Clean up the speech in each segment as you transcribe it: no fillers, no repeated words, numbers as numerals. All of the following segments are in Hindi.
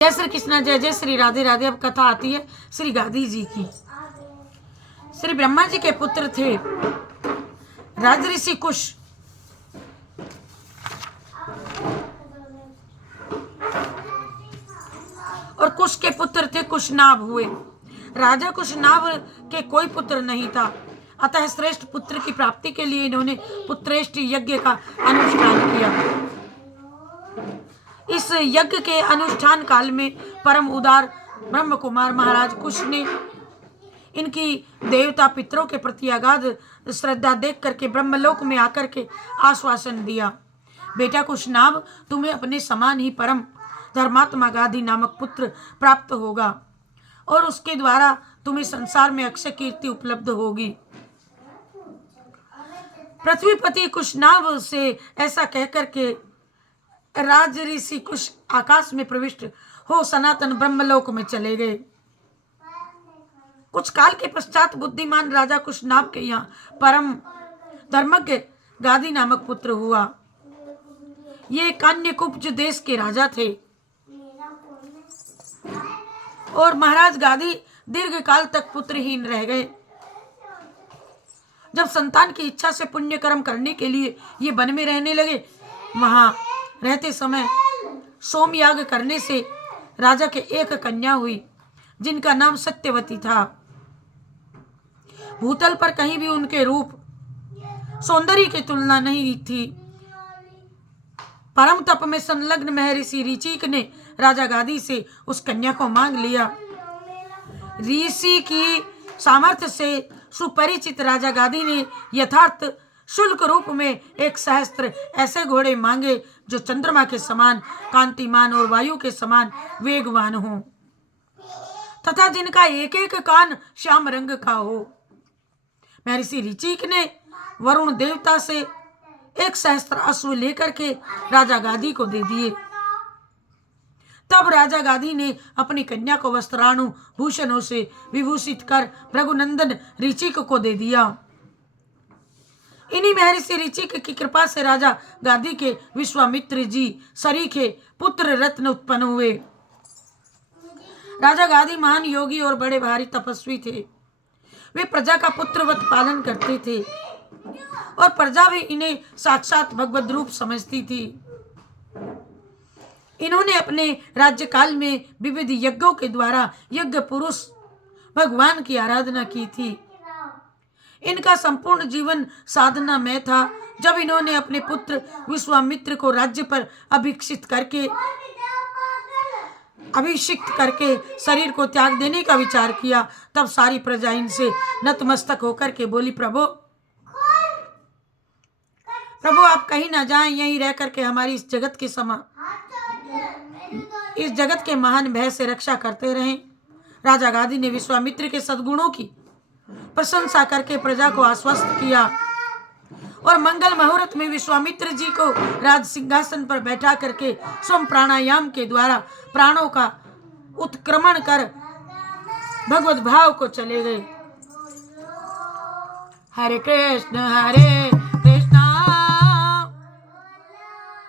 जय श्री कृष्ण, जय जय श्री राधे राधे। अब कथा आती है श्री गादी जी की। श्री ब्रह्मा जी के पुत्र थे राजऋषि कुश। और कुश के पुत्र थे कुशनाभ हुए। राजा कुशनाभ के कोई पुत्र नहीं था, अतः श्रेष्ठ पुत्र की प्राप्ति के लिए इन्होंने पुत्रेष्ट यज्ञ का अनुष्ठान किया। इस यज्ञ के अनुष्ठान काल में परम उदार ब्रह्म कुमार महाराज कुश ने इनकी देवता पितरों के प्रति अगाध श्रद्धा देख करके ब्रह्मलोक में आकर के आश्वासन दिया, बेटा कुशनाभ, तुम्हें अपने समान ही परम धर्मात्मा गादी नामक पुत्र प्राप्त होगा और उसके द्वारा तुम्हें संसार में अक्षय कीर्ति उपलब्ध होगी। पृथ्वीपति कुशनाभ से ऐसा कहकर के राजऋषि कुश आकाश में प्रविष्ट हो सनातन ब्रह्मलोक में चले गए। कुछ काल के पश्चात बुद्धिमान राजा कुशनाभ के यहाँ परम धर्मज्ञ गादी नामक पुत्र हुआ। ये कान्यकुब्ज देश के राजा थे और महाराज गादी दीर्घ काल तक पुत्रहीन रह गए। जब संतान की इच्छा से पुण्य कर्म करने के लिए ये वन में रहने लगे, वहां रहते समय सोमयाग करने से राजा के एक कन्या हुई जिनका नाम सत्यवती था। भूतल पर कहीं भी उनके रूप सौंदर्य की तुलना नहीं थी। परम तप में संलग्न महर्षि ऋचिक ने राजा गादी से उस कन्या को मांग लिया। ऋषि की सामर्थ्य से सुपरिचित राजा गादी ने यथार्थ शुल्क रूप में 1 सहस्त्र ऐसे घोड़े मांगे जो चंद्रमा के समान कांतिमान और वायु के समान वेगवान हो तथा जिनका एक एक कान श्याम रंग का हो। महर्षि ऋचिक ने वरुण देवता से 1 सहस्त्र अश्व लेकर के राजा गादी को दे दिए। तब राजा गादी ने अपनी कन्या को वस्त्राणु भूषणों से विभूषित कर रघुनंदन ऋचिक को दे दिया। इन्हीं महर्षि ऋचिक की कृपा से राजा गादी के विश्वामित्र जी सरीखे पुत्र रत्न उत्पन्न हुए। राजा गादी महान योगी और बड़े भारी तपस्वी थे। वे प्रजा का पुत्रवत पालन करते थे और प्रजा भी इन्हें साक्षात भगवद रूप समझती थी। इन्होंने अपने राज्यकाल में विविध यज्ञों के द्वारा यज्ञ पुरुष भगवान की आराधना की थी। इनका संपूर्ण जीवन साधना में था। जब इन्होंने अपने पुत्र विश्वामित्र को राज्य पर अभिषिक्त करके शरीर को त्याग देने का विचार किया, तब सारी प्रजा इनसे नतमस्तक होकर के बोली, प्रभु आप कहीं ना जाएं, यहीं रह करके हमारी इस जगत के महान भय से रक्षा करते रहें। राजा गादी ने विश्वामित्र के सद्गुणों की प्रशंसा करके प्रजा को आश्वस्त किया और मंगल मुहूर्त में विश्वामित्र जी को राज सिंहासन पर बैठा करके स्वयं प्राणायाम के द्वारा प्राणों का उत्क्रमण कर भगवत भाव को चले गए। हरे कृष्ण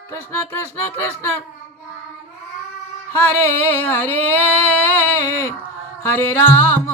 कृष्ण कृष्ण कृष्ण हरे हरे हरे राम